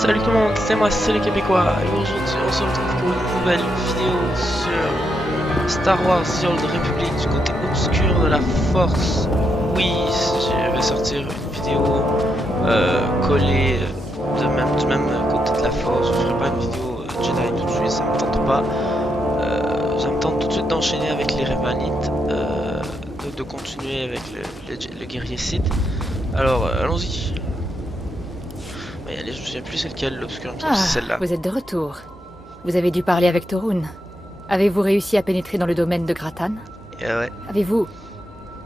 Salut tout le monde, c'est moi, c'est le Québécois, et aujourd'hui on se retrouve pour une nouvelle vidéo sur Star Wars The Old Republic du côté obscur de la Force. Oui, je vais sortir une vidéo collée du même côté de la Force. Je ferai pas une vidéo Jedi tout de suite, ça me tente pas. Ça me tente tout de suite d'enchaîner avec les Revanites, de continuer avec le guerrier Sith. Alors allons-y. Allez, je me souviens plus c'est lequel, l'obscur, c'est celle-là. Vous êtes de retour. Vous avez dû parler avec Torun. Avez-vous réussi à pénétrer dans le domaine de Gratan? Ouais.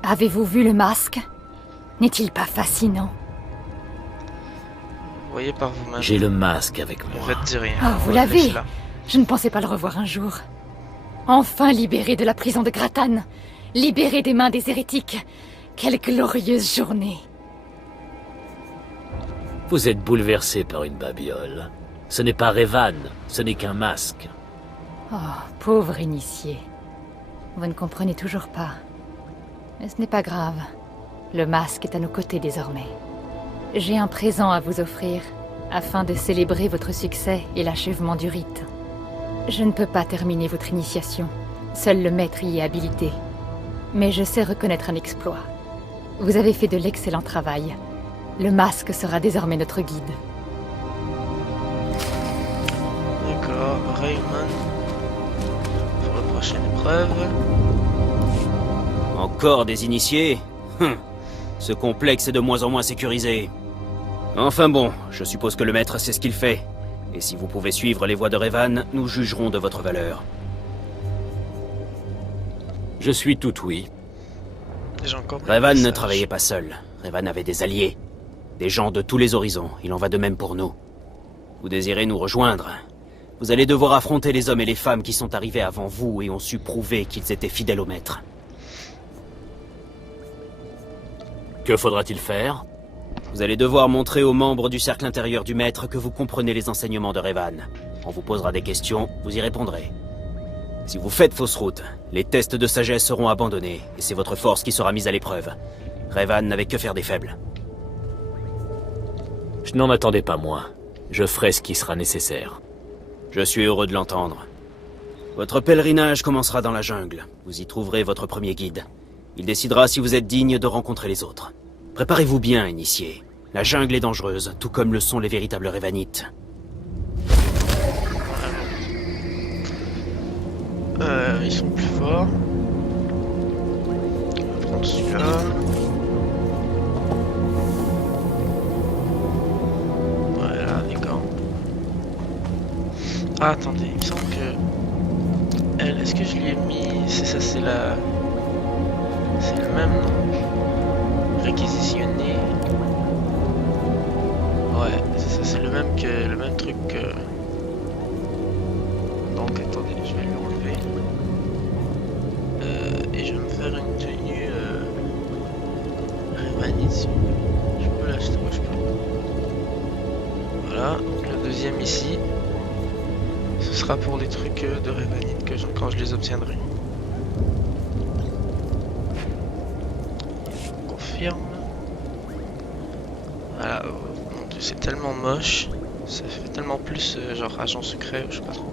Avez-vous vu le masque? N'est-il pas fascinant? Vous voyez par vous-même. J'ai le masque avec moi. En fait, dis rien. Oh, vous l'avez? Je ne pensais pas le revoir un jour. Enfin libéré de la prison de Gratan. Libéré des mains des hérétiques. Quelle glorieuse journée. Vous êtes bouleversé par une babiole. Ce n'est pas Revan, ce n'est qu'un masque. Oh, pauvre initié. Vous ne comprenez toujours pas. Mais ce n'est pas grave. Le masque est à nos côtés désormais. J'ai un présent à vous offrir, afin de célébrer votre succès et l'achèvement du rite. Je ne peux pas terminer votre initiation. Seul le maître y est habilité. Mais je sais reconnaître un exploit. Vous avez fait de l'excellent travail. Le masque sera désormais notre guide. D'accord, Rayman. Pour la prochaine épreuve. Encore des initiés? Ce complexe est de moins en moins sécurisé. Enfin bon, je suppose que le maître sait ce qu'il fait. Et si vous pouvez suivre les voies de Revan, nous jugerons de votre valeur. Je suis tout oui. Déjà encore Revan ne travaillait pas seul. Revan avait des alliés. Des gens de tous les horizons, il en va de même pour nous. Vous désirez nous rejoindre? Vous allez devoir affronter les hommes et les femmes qui sont arrivés avant vous et ont su prouver qu'ils étaient fidèles au maître. Que faudra-t-il faire? Vous allez devoir montrer aux membres du cercle intérieur du maître que vous comprenez les enseignements de Revan. On vous posera des questions, vous y répondrez. Si vous faites fausse route, les tests de sagesse seront abandonnés et c'est votre force qui sera mise à l'épreuve. Revan n'avait que faire des faibles. Je n'en attendais pas moins. Je ferai ce qui sera nécessaire. Je suis heureux de l'entendre. Votre pèlerinage commencera dans la jungle. Vous y trouverez votre premier guide. Il décidera si vous êtes digne de rencontrer les autres. Préparez-vous bien, initiés. La jungle est dangereuse, tout comme le sont les véritables Revanites. Ils sont plus forts. On va prendre celui-là. Voilà, les gants. Ah, attendez, il me semble que... Elle, est-ce que je lui ai mis... C'est ça, c'est la... C'est le même nom. Réquisitionné. Ouais, c'est ça, c'est le même que... Le même truc que... Donc, attendez, je vais lui enlever. Et je vais me faire une tenue... Revanite. Je peux l'acheter, moi je peux. Voilà, donc le deuxième ici. Ce sera pour les trucs de Revanite que quand je les obtiendrai. Je confirme. Voilà, mon dieu, c'est tellement moche. Ça fait tellement plus genre agent secret, je sais pas trop.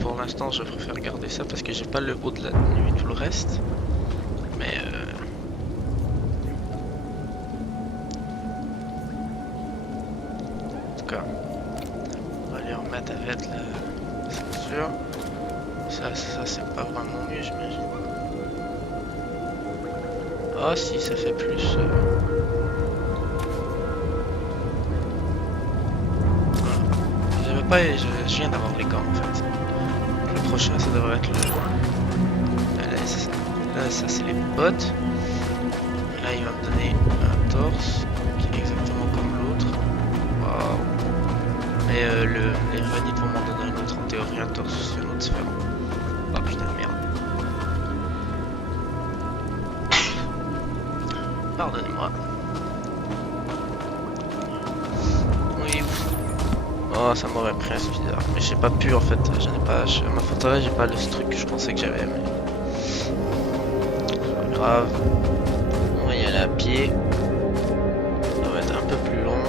Pour l'instant, je préfère garder ça parce que j'ai pas le haut de la tenue et tout le reste. Mais en tout cas, on va les remettre avec la ceinture. Ça c'est pas vraiment mieux, j'imagine. Ah si, ça fait plus. Voilà. Je viens d'avoir les gants en fait. Le prochain, ça devrait être le. Là, ça c'est les bottes. Là, il va me donner un torse qui est exactement comme l'autre. Waouh! Mais les Revanites vont m'en donner un autre en théorie, un torse, c'est un autre différent. Oh putain de merde. Pardonnez-moi. Oui. Oh, ça m'aurait pris un speeder. Mais j'ai pas pu en fait. Je n'ai pas. Ma forteresse, j'ai pas le truc que je pensais que j'avais. Mais... C'est pas grave. On va y aller à pied. Ça va être un peu plus long.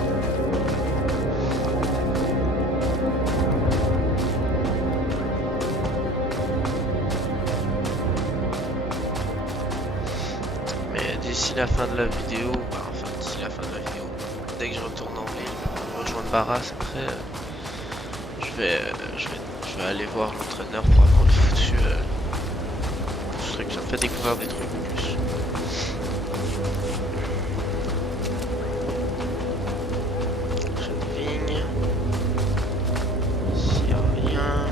d'ici la fin de la vidéo, d'ici la fin de la vidéo, dès que je retourne en ville, rejoindre Barras, après, je vais aller voir l'entraîneur pour avoir le foutu truc. Ça me fait découvrir des trucs en plus. Jeune vigne. S'il y a rien.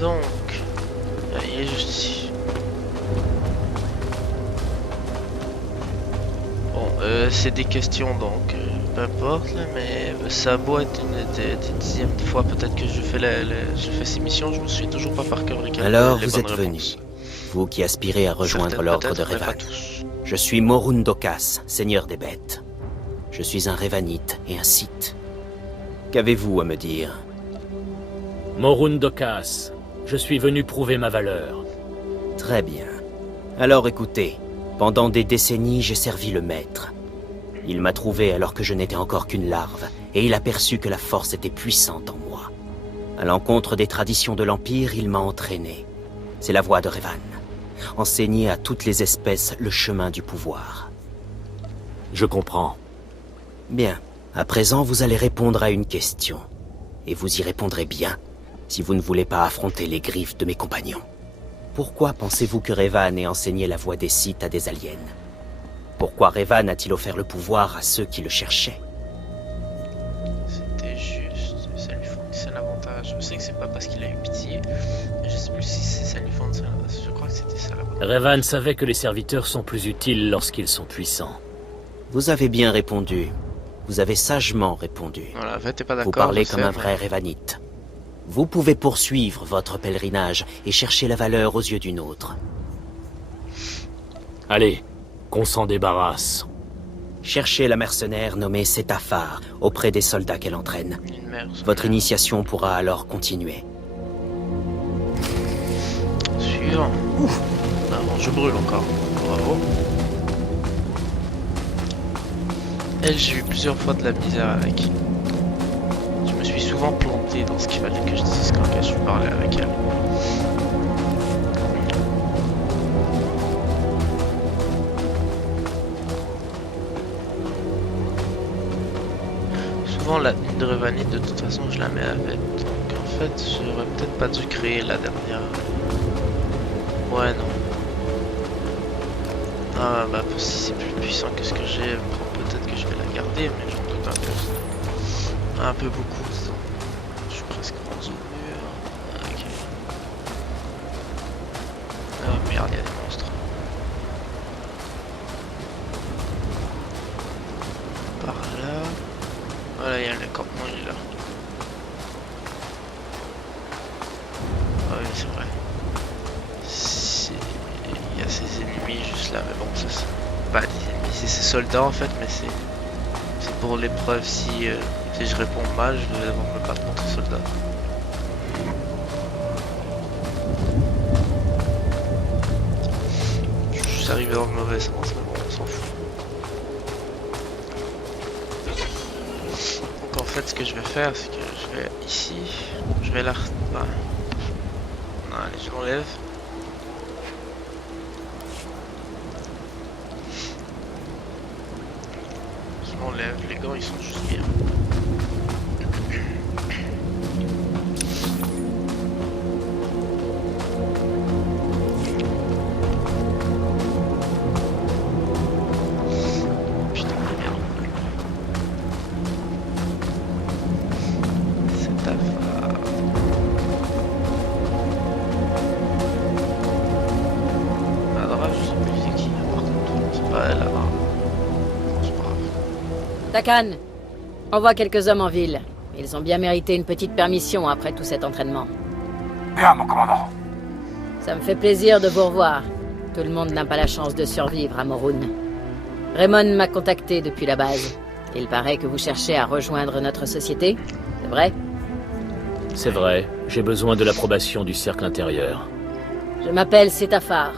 Donc, il est juste ici. Bon, c'est des questions donc, peu importe là, mais ça a beau être des dixièmes de fois peut-être que je fais ces missions, je me souviens toujours pas par cœur lesquelles. Alors les vous bonnes êtes réponses. venu, vous qui aspirez à rejoindre Certaines l'ordre de peut-être, mais pas Revan. tous. Je suis Morun Dokas, seigneur des bêtes. Je suis un Revanite et un Sith. Qu'avez-vous à me dire? Morun Dokas, je suis venu prouver ma valeur. Très bien. Alors écoutez, pendant des décennies, j'ai servi le maître. Il m'a trouvé alors que je n'étais encore qu'une larve, et il a perçu que la force était puissante en moi. À l'encontre des traditions de l'Empire, il m'a entraîné. C'est la voie de Revan. Enseigner à toutes les espèces le chemin du pouvoir. Je comprends. Bien. À présent, vous allez répondre à une question. Et vous y répondrez bien, si vous ne voulez pas affronter les griffes de mes compagnons. Pourquoi pensez-vous que Revan ait enseigné la voie des Sith à des aliens? Pourquoi Revan a-t-il offert le pouvoir à ceux qui le cherchaient? C'était juste, ça lui fournissait l'avantage. Je sais que c'est pas parce qu'il a eu pitié, mais je sais plus si ça lui fournissait. Je crois que c'était ça la bonne. Revan savait que les serviteurs sont plus utiles lorsqu'ils sont puissants. Vous avez bien répondu. Vous avez sagement répondu. Voilà, en fait, t'es pas d'accord. Vous parlez je comme sais, un vrai Revanite. Vous pouvez poursuivre votre pèlerinage et chercher la valeur aux yeux d'une autre. Allez, qu'on s'en débarrasse. Cherchez la mercenaire nommée Setafar auprès des soldats qu'elle entraîne. Une merde. Votre initiation pourra alors continuer. Suivant. Ah bon, je brûle encore. Bravo. Elle, j'ai eu plusieurs fois de la misère avec. Je me suis souvent planté dans ce qu'il fallait que je dise quand je parlais avec elle. Souvent la tenue de Revanite, de toute façon je la mets avec. Donc en fait j'aurais peut-être pas dû créer la dernière. Ouais non. Ah bah si c'est plus puissant que ce que j'ai, peut-être que je vais la garder, mais j'en doute un peu. Un peu beaucoup, disons. Je suis presque rendu au mur. Ok. Ah merde, il y a des monstres. Par là. Voilà, il y a le campement, il est là. Ah oui, c'est vrai. Il y a ces ennemis juste là, mais bon, ça c'est pas des ennemis, c'est ces soldats en fait, mais c'est pour l'épreuve. Si je réponds mal, je vais devoir me battre contre soldats. Je suis arrivé dans le mauvais sens, mais bon, on s'en fout. Donc en fait, ce que je vais faire, c'est que je vais ici, je vais là. Bah, non, allez, je l'enlève. Je m'enlève, les gants ils sont juste bien. Putain de merde. C'est ta femme. La drap, je sais plus c'est qui là, par contre. C'est pas elle là. C'est pas grave. Takan, envoie quelques hommes en ville. Ils ont bien mérité une petite permission après tout cet entraînement. Bien, mon commandant. Ça me fait plaisir de vous revoir. Tout le monde n'a pas la chance de survivre à Morun. Raymond m'a contacté depuis la base. Il paraît que vous cherchez à rejoindre notre société, c'est vrai? C'est vrai, j'ai besoin de l'approbation du cercle intérieur. Je m'appelle Setafar.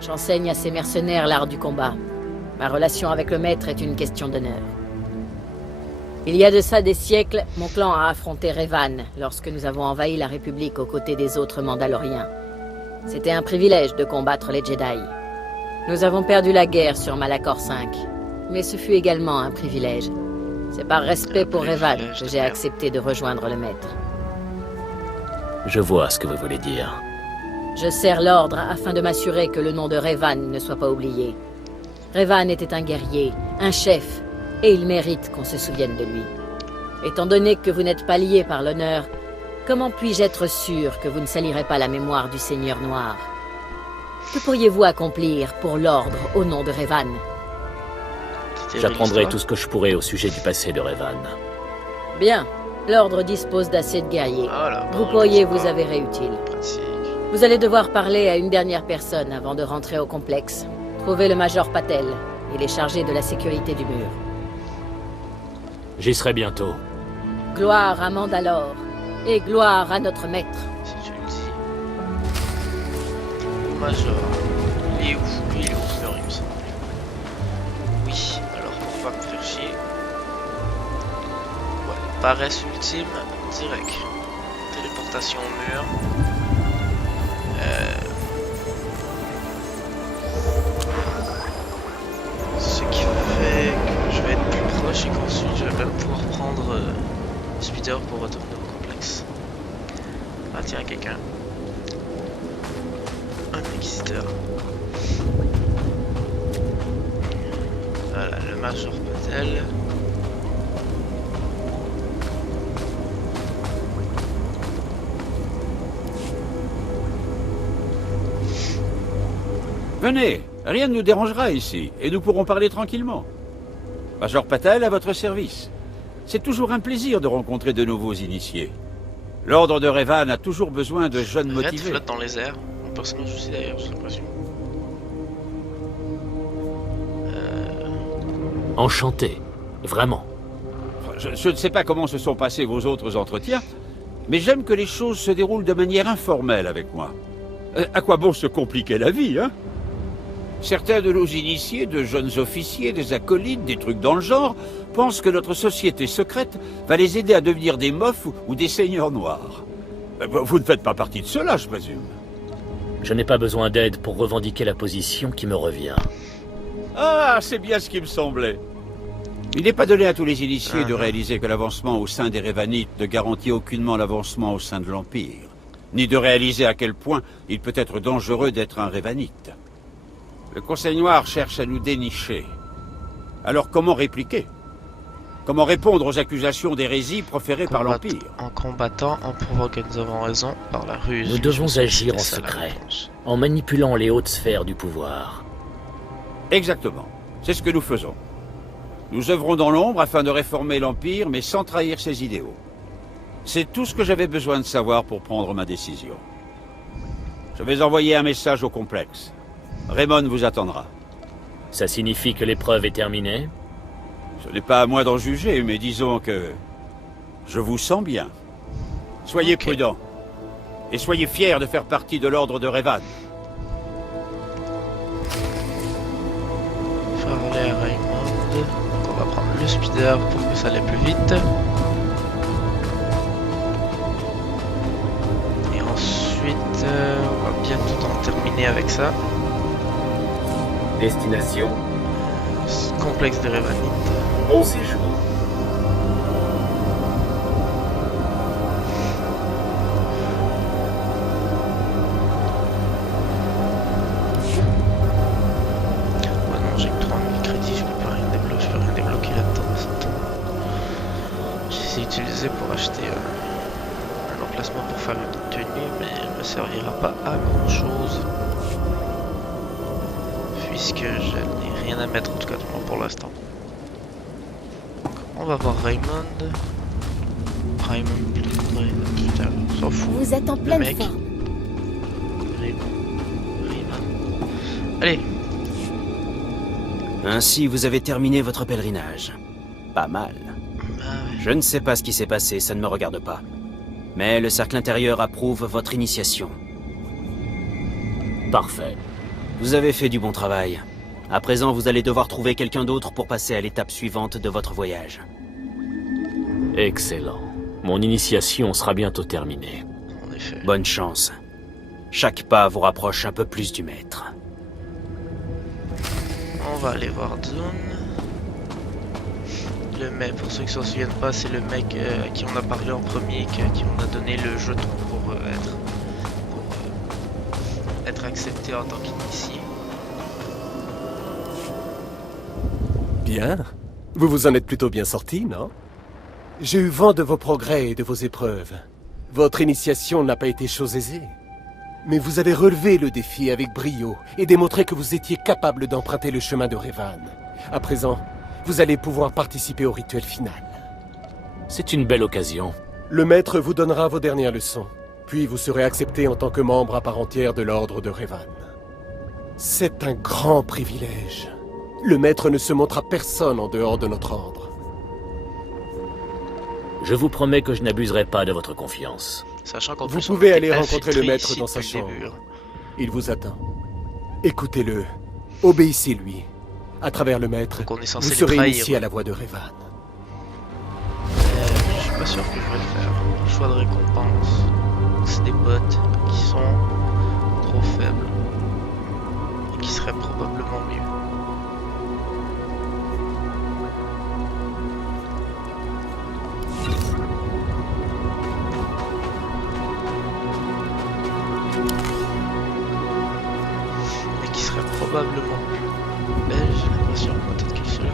J'enseigne à ces mercenaires l'art du combat. Ma relation avec le maître est une question d'honneur. Je m'appelle Setafar. J'enseigne à ces mercenaires l'art du combat. Ma relation avec le maître est une question d'honneur. Je m'appelle Setafar. J'enseigne à ces mercenaires l'art du combat. Ma relation avec le maître est une question d'honneur. Je m'appelle Setafar. J'enseigne à ces mercenaires l'art du combat. Ma relation avec le maître est une question d'honneur. Il y a de ça des siècles, mon clan a affronté Revan lorsque nous avons envahi la République aux côtés des autres Mandaloriens. C'était un privilège de combattre les Jedi. Nous avons perdu la guerre sur Malachor V, mais ce fut également un privilège. C'est par respect pour Revan que j'ai accepté de rejoindre le Maître. Je vois ce que vous voulez dire. Je sers l'ordre afin de m'assurer que le nom de Revan ne soit pas oublié. Revan était un guerrier, un chef, et il mérite qu'on se souvienne de lui. Étant donné que vous n'êtes pas lié par l'honneur, comment puis-je être sûr que vous ne salirez pas la mémoire du Seigneur Noir? Que pourriez-vous accomplir pour l'ordre au nom de Revan? J'apprendrai tout ce que je pourrai au sujet du passé de Revan. Bien, l'ordre dispose d'assez de guerriers. Voilà, Vous pourriez vous avérer utile. pratique. Vous allez devoir parler à une dernière personne avant de rentrer au complexe. Trouvez le Major Patel. Il est chargé de la sécurité du mur. J'y serai bientôt. Gloire à Mandalore. Et gloire à notre maître. Si tu le dis. Major. Il est où? Il est au fleur, il me semble. Oui, alors pour pas me faire chier. Ouais, paresse ultime, direct. Téléportation au mur. Ce qui fait que je vais être plus proche et qu'ensuite je vais même pouvoir prendre Speeder pour retourner au complexe. Ah tiens, quelqu'un. Un inquisiteur. Voilà, le Major Patel. Venez, rien ne nous dérangera ici, et nous pourrons parler tranquillement. Major Patel à votre service. C'est toujours un plaisir de rencontrer de nouveaux initiés. L'ordre de Revan a toujours besoin de jeunes Red motivés. flotte dans les airs. Mon personnage aussi d'ailleurs, j'ai l'impression. Enchanté. Vraiment. Je ne sais pas comment se sont passés vos autres entretiens, mais j'aime que les choses se déroulent de manière informelle avec moi. À quoi bon se compliquer la vie, hein? Certains de nos initiés, de jeunes officiers, des acolytes, des trucs dans le genre, pensent que notre société secrète va les aider à devenir des mofs ou des seigneurs noirs. Vous ne faites pas partie de cela, je présume. Je n'ai pas besoin d'aide pour revendiquer la position qui me revient. Ah, c'est bien ce qui me semblait. Il n'est pas donné à tous les initiés de réaliser que l'avancement au sein des Revanites ne garantit aucunement l'avancement au sein de l'Empire, ni de réaliser à quel point il peut être dangereux d'être un Revanite. Le Conseil Noir cherche à nous dénicher. Alors comment répliquer? Comment répondre aux accusations d'hérésie proférées par l'Empire? En combattant, en provoquant, nous avons raison, par la ruse. Nous devons Je sais que agir en c'était ça, la secret, réponse. en manipulant les hautes sphères du pouvoir. Exactement. C'est ce que nous faisons. Nous œuvrons dans l'ombre afin de réformer l'Empire, mais sans trahir ses idéaux. C'est tout ce que j'avais besoin de savoir pour prendre ma décision. Je vais envoyer un message au complexe. Raymond vous attendra. Ça signifie que l'épreuve est terminée? Ce n'est pas à moi d'en juger, mais disons que... je vous sens bien. Soyez Ok. prudents. Et soyez fiers de faire partie de l'ordre de Revan. Farley Raymond. Donc on va prendre le speeder pour que ça aille plus vite. Et ensuite, on va bientôt en terminer avec ça. Destination, Complexe des Revanites. bon séjour. Ouais, non, j'ai que 3000 crédits, je peux pas rien débloquer, je peux rien débloquer là-dedans. J'ai utilisé pour acheter un emplacement pour faire une tenue, mais elle me servira pas à grand chose. Puisque je n'ai rien à mettre, en tout cas pour l'instant. On va voir Raymond. Putain, on s'en fout. Vous êtes en Le pleine mec. forme. Raymond. Allez, Ainsi, vous avez terminé votre pèlerinage. Pas mal. bah ouais. Je ne sais pas ce qui s'est passé, ça ne me regarde pas. Mais le cercle intérieur approuve votre initiation. Parfait. Vous avez fait du bon travail. À présent, vous allez devoir trouver quelqu'un d'autre pour passer à l'étape suivante de votre voyage. Excellent. Mon initiation sera bientôt terminée. En effet. Bonne chance. Chaque pas vous rapproche un peu plus du maître. On va aller voir Zone. Le mec, pour ceux qui s'en souviennent pas, c'est le mec à qui on a parlé en premier, qui on a donné le jeton pour être accepté en tant qu'initié. Bien. Vous vous en êtes plutôt bien sorti, non? J'ai eu vent de vos progrès et de vos épreuves. Votre initiation n'a pas été chose aisée. Mais vous avez relevé le défi avec brio et démontré que vous étiez capable d'emprunter le chemin de Revan. À présent, vous allez pouvoir participer au rituel final. C'est une belle occasion. Le maître vous donnera vos dernières leçons, puis vous serez accepté en tant que membre à part entière de l'ordre de Revan. C'est un grand privilège. Le maître ne se montre à personne en dehors de notre ordre. Je vous promets que je n'abuserai pas de votre confiance. Sachant qu'en Vous plus, on pouvez était aller rencontrer le infiltrés maître ici dans sa depuis le chambre. début, hein. Il vous attend. Écoutez-le. Obéissez-lui. À travers le maître, Donc on est censé vous les serez trahir. initié à la voie de Revan. Je suis pas sûr que je vais le faire. Choix de récompense. C'est des bots qui sont trop faibles. Et qui seraient probablement mieux. Et qui seraient probablement plus belles, j'ai l'impression. Peut-être qu'ils seraient.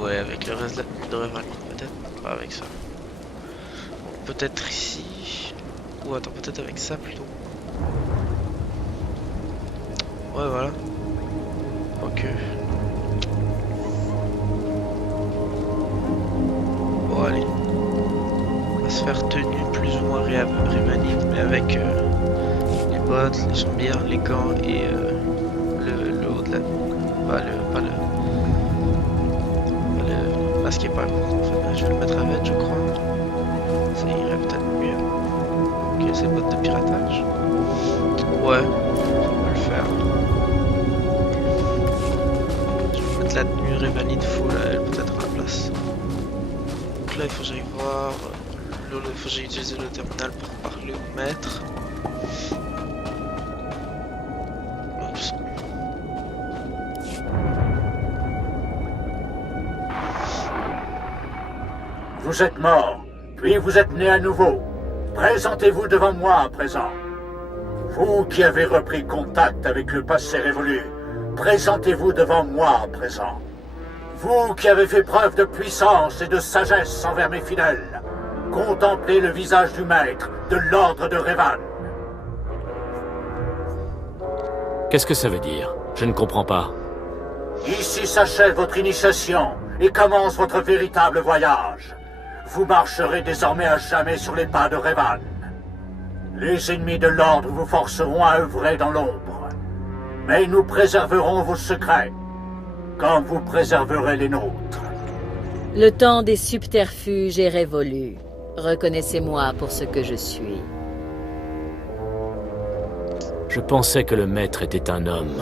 Ouais, avec le reste de la tenue de Revan, peut-être pas avec ça. Bon, peut-être ici. Ou attends, peut-être avec ça plutôt. Ouais, voilà. Ok. Bon, allez. On va se faire tenue plus ou moins rémanite, mais avec les bottes, les jambières, les gants et le haut de la. Pas le masque est pas important en fait. Je vais le mettre avec, je crois. Ça irait peut-être mieux que ces bottes de piratage. Ouais, on peut le faire. Je vais mettre la tenue Revanite full à elle peut-être à la place. Donc là il faut que j'aille voir. Il faut que j'aille utiliser le terminal pour parler au maître. Oups. Vous êtes mort, puis vous êtes né à nouveau. Présentez-vous devant moi à présent. Vous qui avez repris contact avec le passé révolu, présentez-vous devant moi à présent. Vous qui avez fait preuve de puissance et de sagesse envers mes fidèles, contemplez le visage du maître de l'ordre de Revan. Qu'est-ce que ça veut dire? Je ne comprends pas. Ici s'achève votre initiation et commence votre véritable voyage. Vous marcherez désormais à jamais sur les pas de Revan. Les ennemis de l'ordre vous forceront à œuvrer dans l'ombre. Mais nous préserverons vos secrets, comme vous préserverez les nôtres. Le temps des subterfuges est révolu. Reconnaissez-moi pour ce que je suis. Je pensais que le maître était un homme.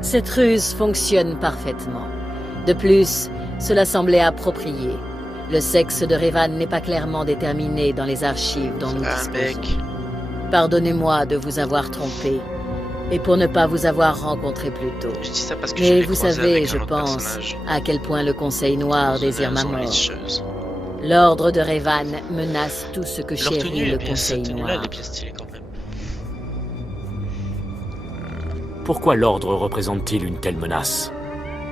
Cette ruse fonctionne parfaitement. De plus, cela semblait approprié. Le sexe de Revan n'est pas clairement déterminé dans les archives dont nous Un disposons. mec. Pardonnez-moi de vous avoir trompé, et pour ne pas vous avoir rencontré plus tôt. Je dis ça parce que Mais je vous savez, je pense, à quel point le Conseil Noir désire ma mort. L'ordre de Revan menace tout ce que Leur tenue chérit est le bien, Conseil cette tenue-là, Noir. elle est bien stylée quand même. Pourquoi l'ordre représente-t-il une telle menace?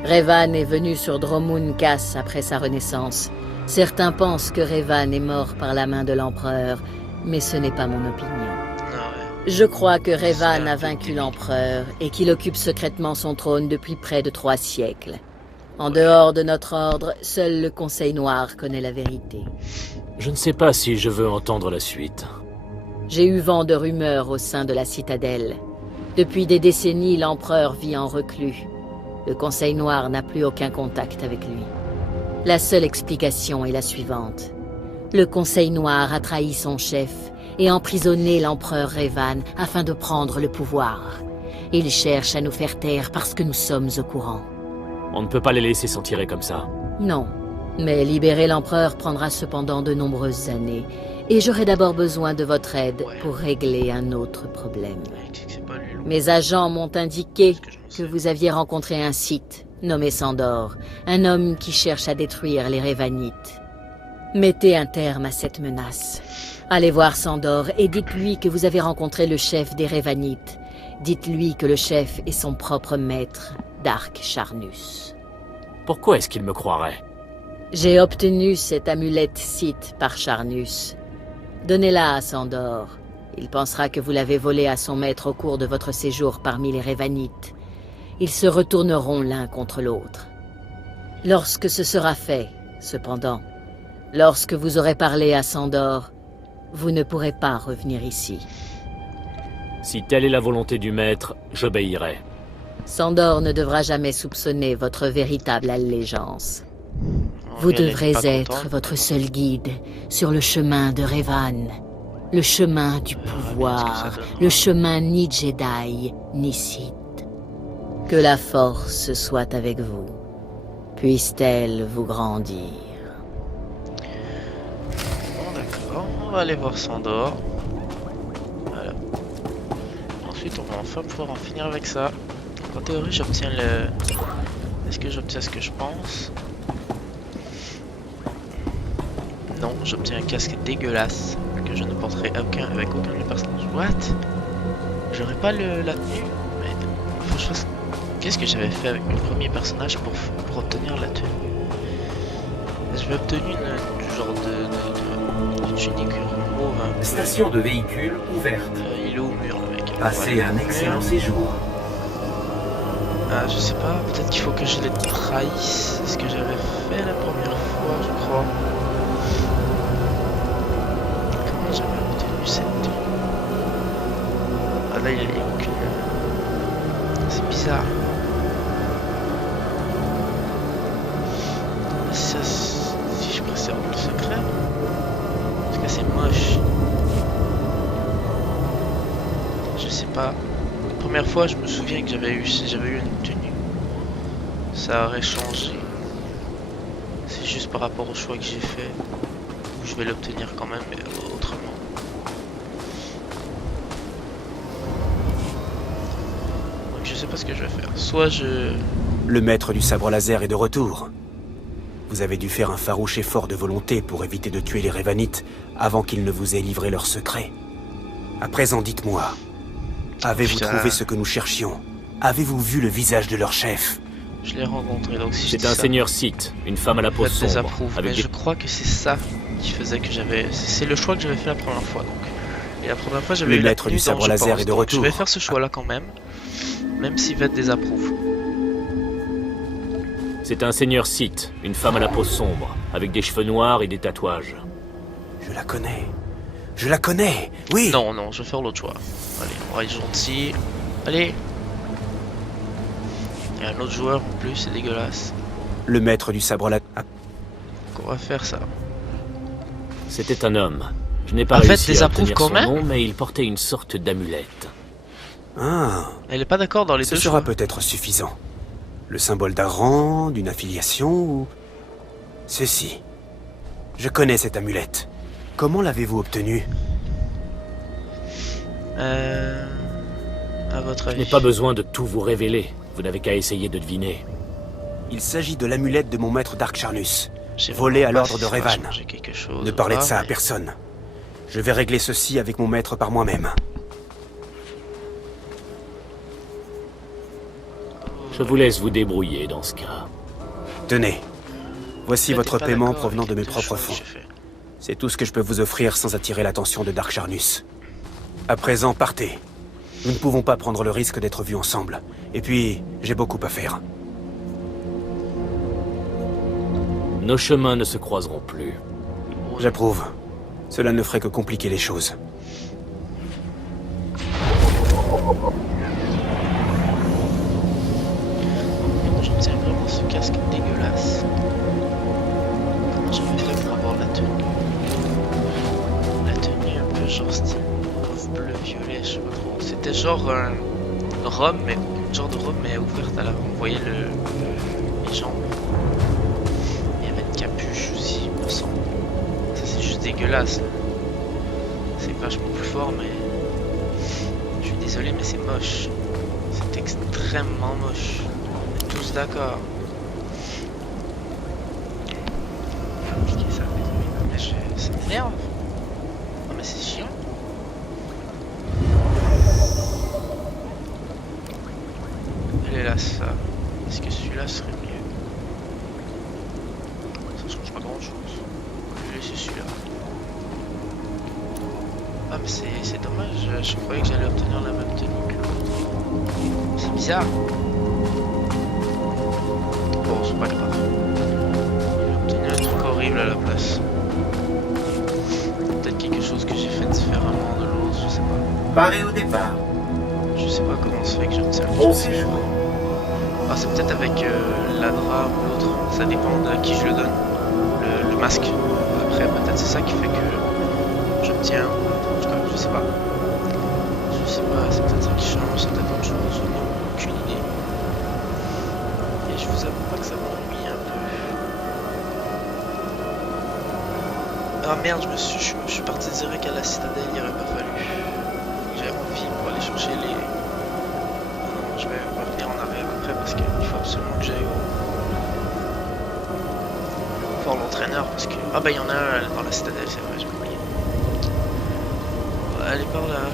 Revan est venu sur Dromoon Cass après sa renaissance. Certains pensent que Revan est mort par la main de l'Empereur, mais ce n'est pas mon opinion. Ah ouais. Je crois que Revan a vaincu l'Empereur et qu'il occupe secrètement son trône depuis près de 3 siècles. En dehors de notre ordre, seul le Conseil Noir connaît la vérité. Je ne sais pas si je veux entendre la suite. J'ai eu vent de rumeurs au sein de la citadelle. Depuis des décennies, l'Empereur vit en reclus. Le Conseil Noir n'a plus aucun contact avec lui. La seule explication est la suivante. Le Conseil Noir a trahi son chef et emprisonné l'Empereur Revan afin de prendre le pouvoir. Il cherche à nous faire taire parce que nous sommes au courant. On ne peut pas les laisser s'en tirer comme ça. Non, Mais libérer l'empereur prendra cependant de nombreuses années. Et j'aurai d'abord besoin de votre aide pour régler un autre problème. C'est pas lui, Mes agents m'ont indiqué que je me que sais. vous aviez rencontré un Sith nommé Sandor, un homme qui cherche à détruire les Revanites. Mettez un terme à cette menace. Allez voir Sandor et dites-lui que vous avez rencontré le chef des Revanites. Dites-lui que le chef est son propre maître, Dark Charnus. Pourquoi est-ce qu'il me croirait? J'ai obtenu cette amulette Sith par Charnus. Donnez-la à Sandor. Il pensera que vous l'avez volée à son maître au cours de votre séjour parmi les Revanites. Ils se retourneront l'un contre l'autre. Lorsque ce sera fait, cependant, lorsque vous aurez parlé à Sandor, vous ne pourrez pas revenir ici. Si telle est la volonté du maître, j'obéirai. Sandor ne devra jamais soupçonner votre véritable allégeance. Oh, Vous elle est devrez pas être contente. votre seul guide sur le chemin de Revan, le chemin du Qu'est-ce que pouvoir, ça donne, le hein. chemin ni Jedi, ni Sith. Que la force soit avec vous. Puisse-t-elle vous grandir. Bon, d'accord, on va aller voir Sandor. Voilà. Ensuite, on va enfin pouvoir en finir avec ça. Donc, en théorie, j'obtiens le... Est-ce que j'obtiens ce que je pense? Non, j'obtiens un casque dégueulasse que je ne porterai avec aucun de mes personnages. What? J'aurais pas la tenue? Mais faut que je fasse... Qu'est-ce que j'avais fait avec mon premier personnage pour obtenir la tenue? J'avais obtenu du genre de tunique mauve. Un peu. Station de véhicules ouverte. Il est au mur le mec. Passez Voilà. un excellent séjour. Ah, je sais pas, peut-être qu'il faut que je les trahisse. C'est ce que j'avais fait la première fois, je crois. Comment j'avais obtenu cette tenue? Ah là, il y a aucune... C'est bizarre. Ça, si je préserve le secret, parce que c'est moche. Je sais pas. La première fois, je me souviens que si j'avais eu une tenue, ça aurait changé. C'est juste par rapport au choix que j'ai fait, où je vais l'obtenir quand même, mais autrement. Donc je sais pas ce que je vais faire. Soit je... Le maître du sabre laser est de retour. Vous avez dû faire un farouche effort de volonté pour éviter de tuer les Revanites avant qu'ils ne vous aient livré leurs secrets. À présent, dites-moi, avez-vous Putain. trouvé ce que nous cherchions? Avez-vous vu le visage de leur chef? Je l'ai rencontré, donc si je C'est dis un ça, seigneur Sith, une femme à la peau faites des sombre. approuves, mais Avec je des... crois que c'est ça qui faisait que j'avais... C'est le choix que j'avais fait la première fois, donc. Et la première fois, j'avais Le eu la maître tenue du sabre dont je laser pense, est de donc retour. Je vais faire ce choix-là quand même s'il va être des approuves. C'est un seigneur Sith, une femme à la peau sombre, avec des cheveux noirs et des tatouages. Je la connais. Je la connais, oui. Non, non, je vais faire l'autre choix. Allez, on va être gentil. Allez. Il y a un autre joueur en plus, c'est dégueulasse. Le maître du sabre laser... Donc on va faire ça. C'était un homme. Je n'ai pas En fait, réussi des à approuves obtenir quand son même nom, mais il portait une sorte d'amulette. Ah, Elle est pas d'accord dans les ce deux sera choix. peut-être suffisant. Le symbole d'un rang, d'une affiliation ou... Ceci. Je connais cette amulette. Comment l'avez-vous obtenue? À votre Je avis. n'ai pas besoin de tout vous révéler. Vous n'avez qu'à essayer de deviner. Il s'agit de l'amulette de mon maître Dark Charnus. J'ai volée vraiment à pas l'ordre si de ça va Revan. changer quelque chose Ne ou parlez de pas, ça à mais- personne. Je vais régler ceci avec mon maître par moi-même. Je vous laisse vous débrouiller dans ce cas. Tenez. Voici J'étais votre pas paiement d'accord provenant avec de mes les deux propres choix que fonds. j'ai fait. C'est tout ce que je peux vous offrir sans attirer l'attention de Dark Charnus. À présent, partez. Nous ne pouvons pas prendre le risque d'être vus ensemble. Et puis, j'ai beaucoup à faire. Nos chemins ne se croiseront plus. J'approuve. Cela ne ferait que compliquer les choses. J'obtiens vraiment ce casque dégueulasse. Comment j'avais fait pour avoir la tenue? La tenue un peu genre style bleu-violet, je sais pas trop. C'était genre un rhum, mais une genre de rhum mais ouverte à l'avant. Vous voyez les jambes. Il y avait une capuche. dégueulasse. C'est vachement plus fort, mais je suis désolé, mais c'est moche. C'est extrêmement moche. On est tous d'accord. Appliquer ça, mais ça m'énerve. Non mais c'est chiant. Elle est là, ça. Est-ce que celui-là serait mieux? Ça change pas grand chose. Je vais laisser celui-là. Ah mais c'est dommage, je croyais que j'allais obtenir la même tenue que l'autre. C'est bizarre. Bon, c'est pas grave. J'ai obtenu un truc horrible à la place. Peut-être quelque chose que j'ai fait différemment de l'autre, je sais pas. Paré au départ. Je sais pas comment se fait que j'obtiens le Bon truc. séjour. Ah, c'est peut-être avec l'Adra ou l'autre, ça dépend de qui je le donne, le masque. Après, peut-être c'est ça qui fait que j'obtiens, en tout cas, je sais pas. Je sais pas, c'est peut-être ça qui change, c'est peut-être autre chose, je n'ai aucune idée. Et je vous avoue pas que ça m'ennuie un peu. Ah merde, je suis parti direct à la citadelle, il aurait pas fallu. J'ai envie pour aller chercher les... Non, je vais revenir en arrière après parce qu'il faut absolument que j'aille voir l'entraîneur parce que... Ah bah il y en a un dans la citadelle, c'est vrai, je m'ai oublié. On va aller par là.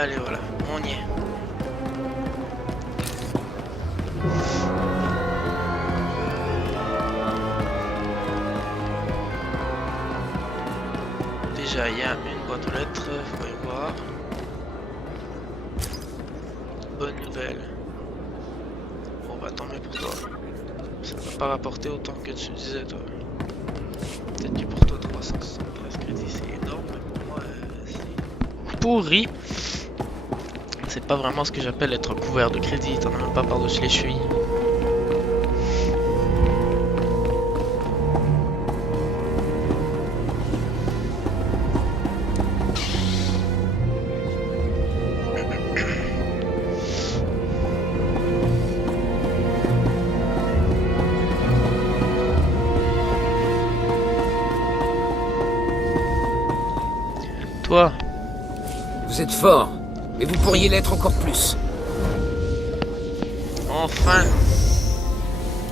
Allez, voilà, on y est. Déjà, il y a une boîte aux lettres, voyons voir. Bonne nouvelle. Bon bah tant mieux pour toi. Ça ne va pas rapporter autant que tu disais toi. Peut-être que pour toi 373 crédits c'est énorme, mais pour moi c'est pourri. C'est pas vraiment ce que j'appelle être couvert de crédit, t'en as même pas par-dessus les chevilles. Toi, Vous êtes fort, mais vous pourriez l'être encore plus. enfin,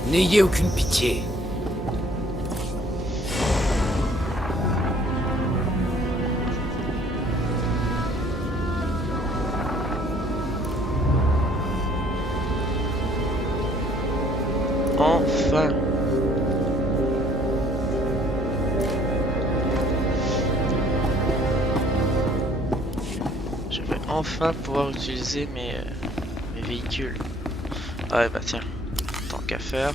N'ayez aucune pitié. enfin. Je vais enfin pouvoir utiliser mes véhicules. Ah ouais bah tiens, tant qu'à faire,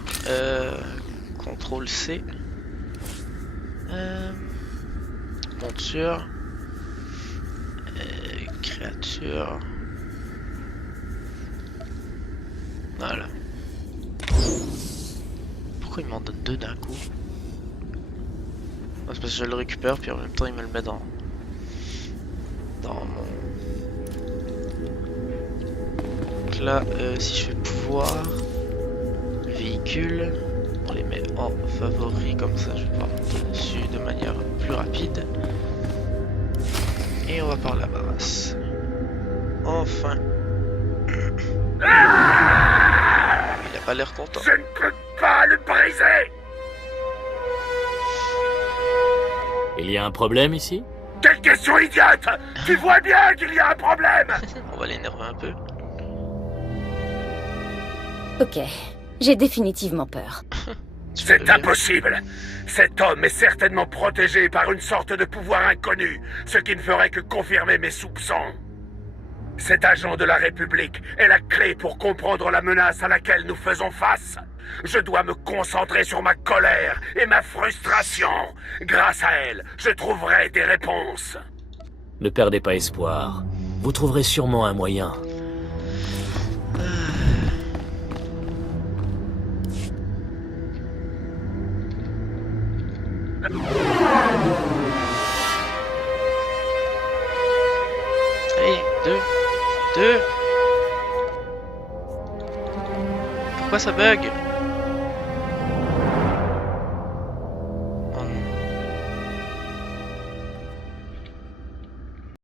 CTRL C, monture, créature, voilà. Pourquoi il m'en donne deux d'un coup? C'est parce que je le récupère puis en même temps il me le met dans mon... Donc là, si je fais pouvoir, véhicule, on les met en favori, comme ça je vais pouvoir monter dessus de manière plus rapide. Et on va par la barasse. Enfin. Il a pas l'air content. Je ne peux pas le briser! Il y a un problème ici? Quelle question idiote! Tu vois bien qu'il y a un problème! On va l'énerver un peu. Ok, j'ai définitivement peur. C'est impossible! Cet homme est certainement protégé par une sorte de pouvoir inconnu, ce qui ne ferait que confirmer mes soupçons. Cet agent de la République est la clé pour comprendre la menace à laquelle nous faisons face. Je dois me concentrer sur ma colère et ma frustration. Grâce à elle, je trouverai des réponses. Ne perdez pas espoir. Vous trouverez sûrement un moyen. Allez, deux. Pourquoi ça bug?